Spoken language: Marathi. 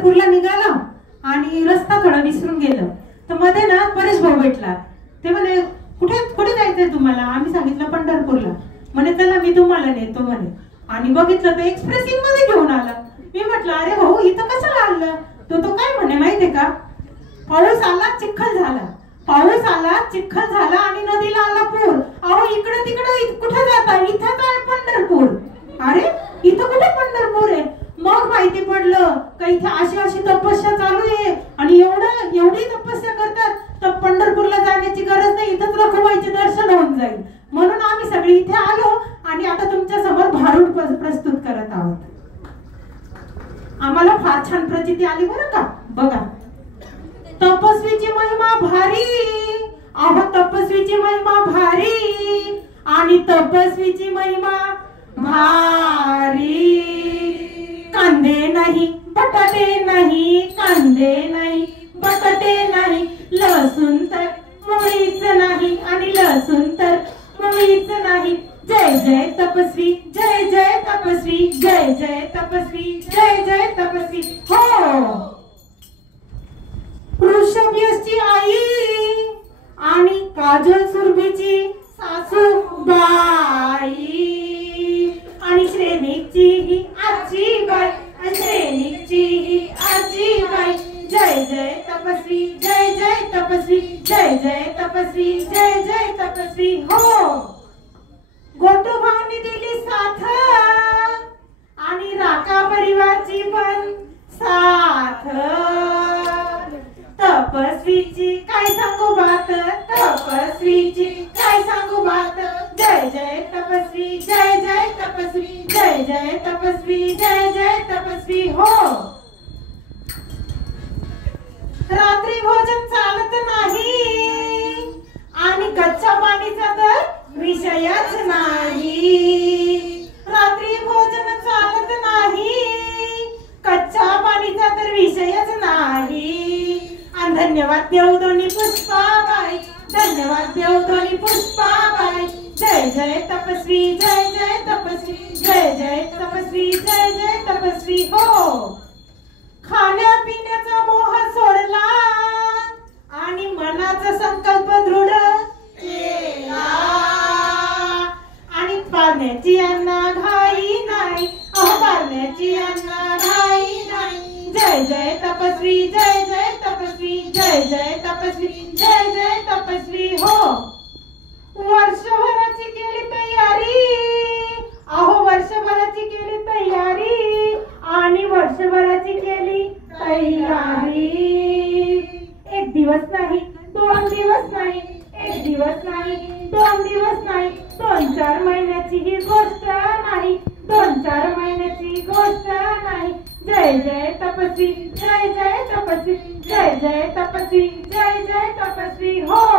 पंढरपूरला निघालो आणि रस्ता थोडा विसरून गेलो. तर मध्ये ना परेश भाऊ भेटला. ते म्हणे कुठे कुठे जायचंय तुम्हाला? आम्ही सांगितलं पंढरपूरला. म्हणे चला मी तुम्हाला नेतो म्हणे. आणि बघितलं तर एक्सप्रेस मध्ये घेऊन आला. मी म्हटलं अरे भाऊ इथं कशाला आणलं? तो काय म्हणे माहितीये का, पाऊस आला चिखल झाला, पाऊस आला चिखल झाला आणि नदीला आला पूर. अहो इकडे तिकडे कुठे जाता? इथं काय पंढरपूर? अरे इथं कुठे पंढरपूर आहे? मग माहिती पडलं का इथे अशी अशी तपस्या चालू आहे आणि एवढी तपस्या करतात तर पंढरपूरला जाण्याची गरज नाही, इथंच रखुमाईचे दर्शन होऊन जाईल. म्हणून आम्ही सगळे इथे आलो आणि आता तुमच्या समोर भारूड प्रस्तुत करत आहोत. आम्हाला फार छान प्रचिती आली बरं का. बघा, तपस्वीची महिमा भारी, अहो तपस्वीची महिमा भारी आणि तपस्वीची महिमा भारी. कांदे नाही बटाटे नाही, कांदे नाही बटाटे नाही, लसूण तर मुळीच नाही आणि लसूण तर मुळीच नाही. जय जय तपस्वी, जय जय तपस्वी, जय जय तपस्वी, जय जय तपस्वी. हो, ऋषभयसची आई आणि काजल सुरभीची सासूबाई आणि श्रेणीची ही आजी बाई, आणि श्रेणीची ही आजी बाई. जय जय तपस्वी, जय जय तपस्वी, जय जय तपस्वी, जय जय तपस्वी. हो, गोटूभाऊंनी दिली साथ आणि राका परिवारची पण साथ. तपस्वीची काय सांगू बात, तपस्वीची काय सांगू बात. जय जय तपस्वी, जय जय तपस्वी, जय जय तपस्वी, जय जय तपस्वी. हो, रात्री भोजन चालत नाही आणि कच्च्या पाणीचा तर विषयच नाही. रात्री भोजन चालत नाही, कच्च्या पाणीचा तर विषयच नाही. आणि धन्यवाद देऊ दोन्ही पुष्पाबाई, धन्यवाद देऊ दोन्ही पुष्पाबाई. जय जय तपस्वी, जय जय तपस्वी, जय जय तपस्वी, जय जय तपस्वी. हो, खाण्यापिण्याचा मोह सोडला आणि मनाचा संकल्प दृढ केला आणि पाण्याची अन्ना घाई नाही, पाण्याची अन्ना घाई नाही. जय जय तपस्वी, जय जय तपस्वी, जय जय तपस्वी, जय जय तपस्वी. हो, वर्षभराची केली तयारी, अहो वर्षभराची केली तयारी आणि वर्षभराची केली तयारी. एक दिवस नाही, दोन दिवस नाही, एक दिवस नाही, दोन दिवस नाही, 2-4 महिन्याची ही गोष्ट नाही, 2-4 महिन्याची गोष्ट नाही. जय जय तपस्वी, जय जय तपस्वी, जय जय तपस्वी, जय जय तपस्वी. हो,